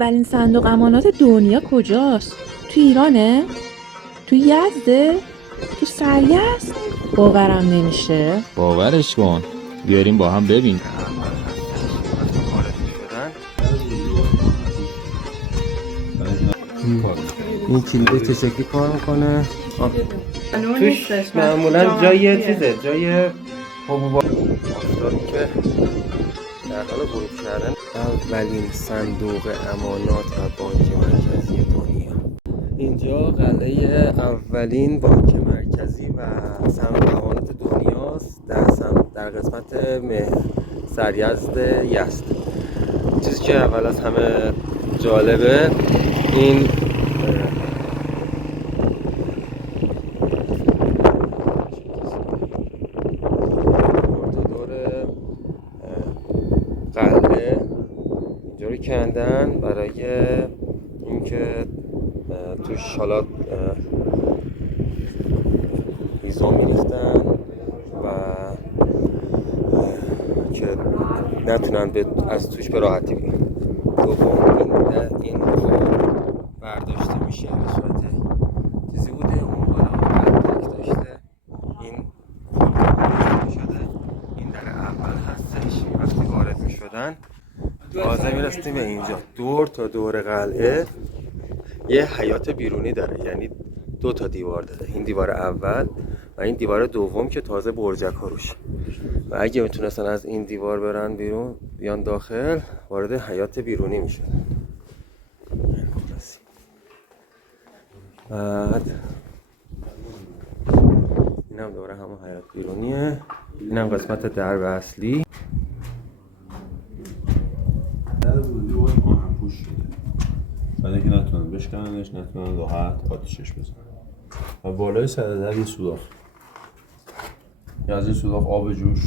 اولین صندوق امانات دنیا کجاست؟ تو ایرانه؟ تو یزده؟ تو سریزد؟ باورم نمیشه. باورش کن، بیاریم با هم ببین. این کلید چه شکلی کار میکنه؟ توش معمولا جای چیزه، جای حبوبات آفتابی که در حال غروب کردن. اولین صندوق امانات و بانک مرکزی دنیا. اینجا قلعه اولین بانک مرکزی و صندوق امانات دنیاست در قسمت سریزد یزد. چیزی که اول از همه جالبه این قلعه اینجا رو کندن برای اینکه توش حالا هیزم میریختن و که نتونن از توش به راحتی بیان. دوم این برداشته میشه به صورت چیزی بوده، اون بالا داشته این شده. این در اول هستش. وقتی وارد میشدن تازه میرسیم به اینجا. دور تا دور قلعه یه حیاط بیرونی داره، یعنی 2 تا دیوار داره. این دیوار اول و این دیوار دوم که تازه برجک ها روش. و اگه میتونستن از این دیوار برن بیرون بیان داخل، وارد حیاط بیرونی میشن. بعد این هم دوره همه حیاط بیرونیه. این هم قسمت درب اصلی. در ورودی باید آهن پوش شده، بعد اینکه نتونن بشکننش، نتونن راحت آتیشش بزنن. و بالای سر در یه سوراخ، یا از این سوراخ آب جوش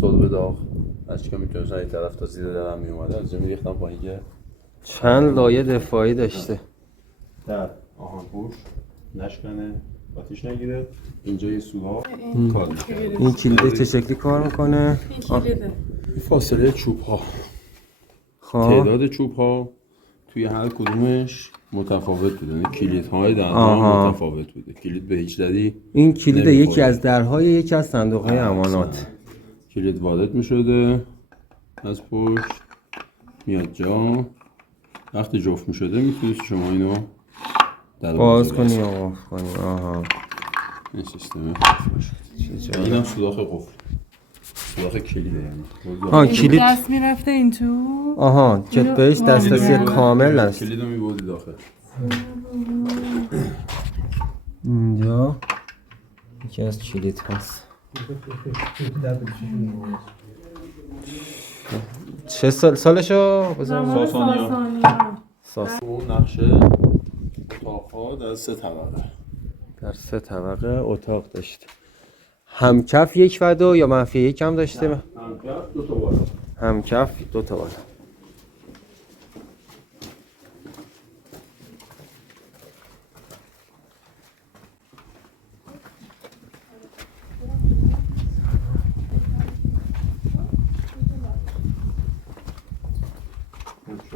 صلب داغ از که میتونستن این طرف تا زیر درم میومده از اینجا میریختن پایین که چند لایه دفاعی داشته. در آهن پوش نشکنه، آتیش نگیره. اینجا یه سوراخ کار میکنه. این کلید چه شکلی کار میکنه؟ این فاصله چوب ها، خب تعداد چوب ها توی هر کدومش متفاوت بوده. یعنی کلیدهای درها متفاوت بوده. کلید به هیچ دری این کلید یکی از درهای یکی از صندوق‌های امانات. کلید وارد می‌شده از پشت میاد جا. وقتی جفت می‌شده میتونید شما اینو در باز کنی یا قفل کنی. این سیستم اینم سوراخ قفل، سوراخ کلیده. یعنی کلید دست میرفته این تو. که بهش دسترسی کامل است. کلیدو می‌بردی داخل. اینجا یکی از کلید هست. چه سالشو بزنم؟ ساسانیا. اون نقشه اتاق‌ها در 3 طبقه. در 3 طبقه اتاق داشت. همکف 1 و 2 یا منفی 1 هم داشته؟ همکف 2 تا بالا. همکف 2 تا بالا.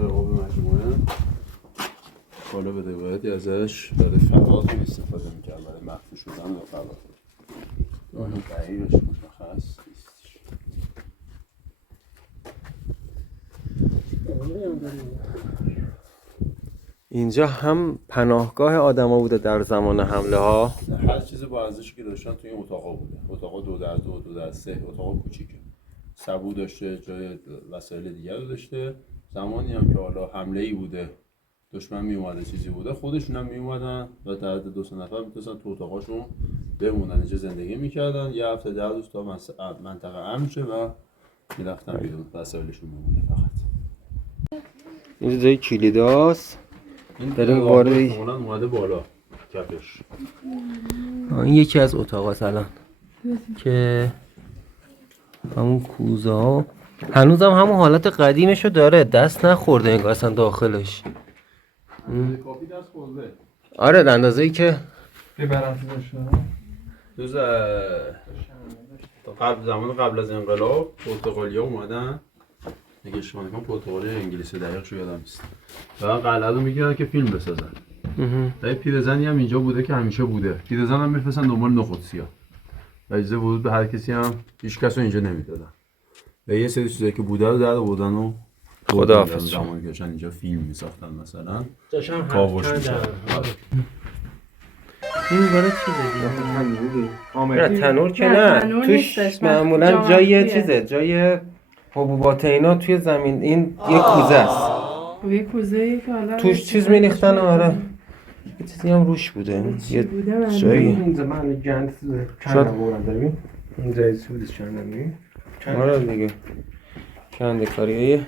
آب مجموعه بالا به روایتی ازش برای فضا هم استفاده میکرد، برای مخفی شدن و فضا. راه دقیقش مشخص نیستش. اینجا هم پناهگاه آدما بوده در زمان حمله ها. هر چیز با ارزشی که داشتن توی این اتاقا بوده. اتاقا 2x2 2x3 اتاقا کوچیکه. سبو داشته، جای وسایل دیگر رو داشته. زمانی هم که حالا حمله‌ای بوده، دشمن می اومده، چیزی بوده، خودشون هم می اومدن و در حد 2-3 نفر میتونستن تو اتاقاشون بمونن، اینجا زندگی میکردن. یه هفته 10 روز تا منطقه امن شه و میرفتن بیرون، وسایلشون میمونه فقط. اینجا جای کلیداست. بریم وارد اومده بالا کفش. این یکی از اتاقاست الان که همون کوزه ها هنوز هم همون حالت قدیمشو داره، دست نخورده انگار اصلا داخلش. کافی دست خورده. آره اندازه‌ای که جز قبل زمان قبل از انقلاب پرتغالیا اومدن اگه اشتباه نکنم پرتغالی یا انگلیسی دقیقش رو یادم نیست. و قلعه رو میگیرن که فیلم بسازن. و پیرزنی هم اینجا بوده که همیشه بوده. پیرزن هم میفرستن دنبال نخود سیاه. و اجازه ورود به هر کسی هم هیچ کس رو اینجا نمیدادن. و یه سری چیزایی که بوده رو در آوردن و خداحافظ. زمانی که داشتن اینجا فیلم میساختن مثلا. داشتم کاوش حرف می‌زدن. این برای چی زدی؟ نه تنور که نه، نه تنور توش نیستش. معمولا جامعه جای تویه. چیزه، جای حبوبات اینا توی زمین. این یه کوزه است یه کوزه‌ای که حالا توش چیز میریختن. آره یه چیزی هم روش بوده. یه بوده من جایی این زمان جنس شاید- چند بورن داریم این جای سودش چند نمی آره دیگه کنده کاریه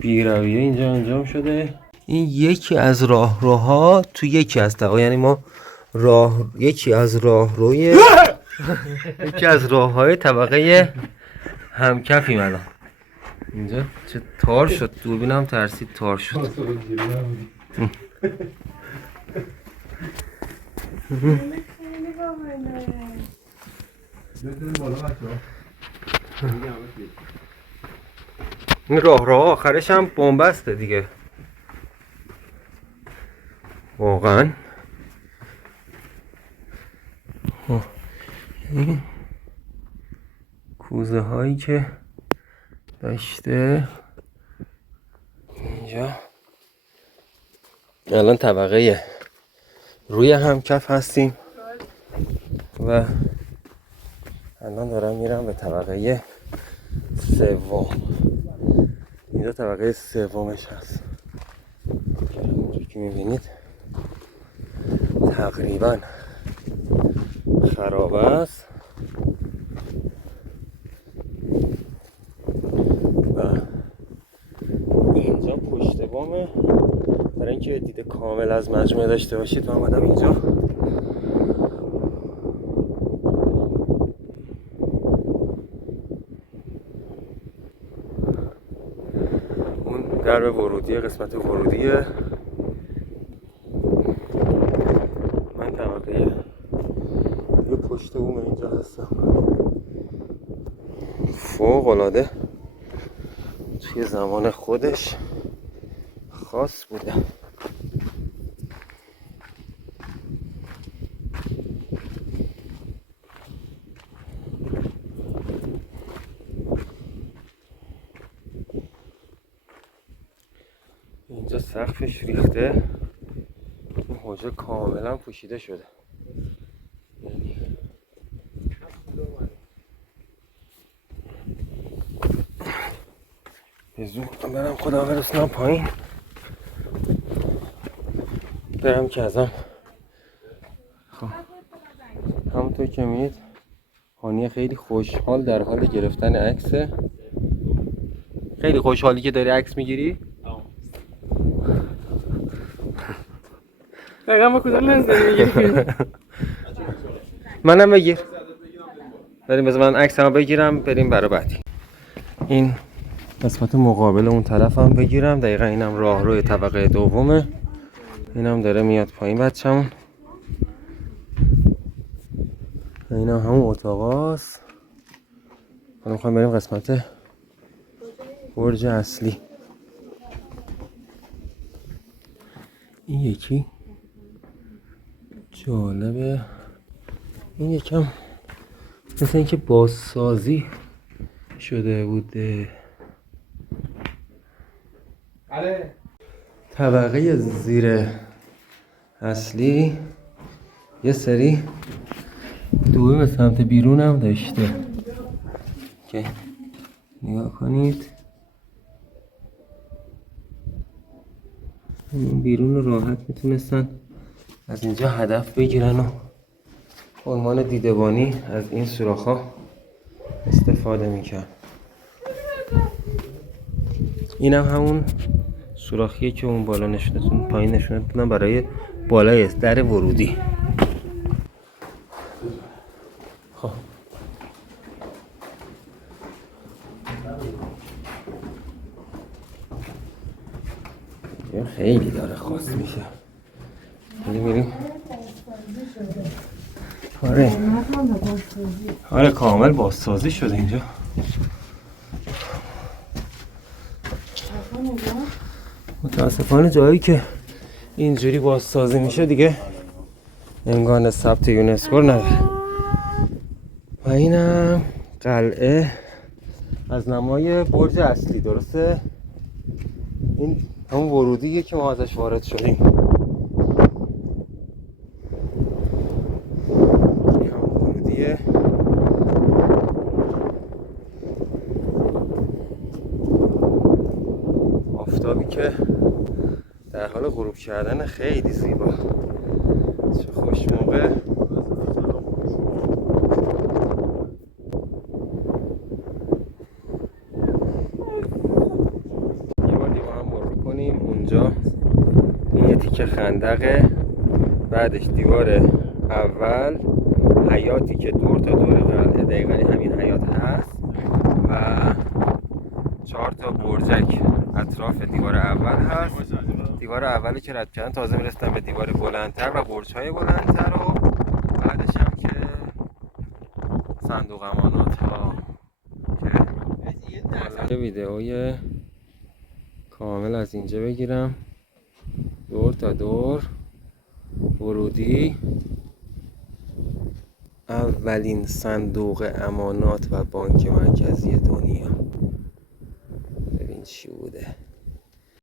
بیرویه اینجا انجام شده. این یکی از راهروها تو یکی از طبقه، یعنی ما یکی از راهروی یکی از راههای طبقه همکفیم الان. اینجا چه تار شد، دوربینم ترسید تار شد. این راه آخرش هم بنبسته دیگه واقعا. این کوزه هایی که داشته اینجا الان طبقه روی همکف هستیم و الان دارم میرم به طبقه سوم. اینجا طبقه سومش هست که همونجور که میبینید تقریبا خراب است و اینجا پشت بامه. برای اینکه دید کامل از مجموعه داشته باشید من آمدم اینجا. اون درب ورودی، قسمت ورودیه. من طبقه یه پشت بوم اینجا هستم. فوق العاده توی زمان خودش خاص بوده. اینجا سقفش ریخته، این حوضه کاملا پوشیده شده. به زود برم خودم برسونم پایین، برم که ازم. خب همونطور که می‌بینید هانیه خیلی خوشحال در حال گرفتن عکسه. خیلی خوشحالی که داری عکس میگیری؟ دقیقا با کدوم لنز داری میگیری؟ منم بگیر. بریم بذار من عکسمو بگیرم بریم برای بعدی. این قسمت مقابل اون طرف هم بگیرم. دقیقا اینم راهروی طبقه دومه. اینم داره میاد پایین بچه‌مون. اینم همون اتاقاست. حالا میخوایم بریم قسمت برج اصلی. این یکی جالبه. این یکم مثل اینکه بازسازی شده بوده. طبقه زیر اصلی یه سری دوبه به سمت بیرون هم داشته که نگاه کنید. اون بیرون رو راحت میتونستن از اینجا هدف بگیرن و عنوان دیدبانی از این سوراخ‌ها استفاده میکرد. اینم همون سوراخیه که اون بالا نشونتون پایین نشونتون برای بالای در ورودی. خب خیلی داره خاص میشه. میریم. آره کامل بازسازی شده اینجا. متاسفانه جایی که اینجوری بازسازی میشه دیگه امکان ثبت یونسکو نداره. و اینم قلعه از نمای برج اصلی، درسته؟ این همون ورودیه که ما ازش وارد شدیم. این همون ورودیه. آفتابی که در حال غروب کردن خیلی زیبا، چه خوش موقع. یه بار دیگه هم مرور کنیم. اونجا این یه تیکه خندقه، بعدش دیوار اول، حیاتی که دور تا دور قلعه دقیقا همین حیات هست و 4 تا برجک اطراف دیوار اول هست. دیوار اولی که رد کردن تازه میرسن به دیوار بلندتر و برج‌های بلندتر و بعدش هم که صندوق امانات ها که ویدئوی کامل از اینجا بگیرم. دور تا دور ورودی اولین صندوق امانات و بانک مرکزی دنیا.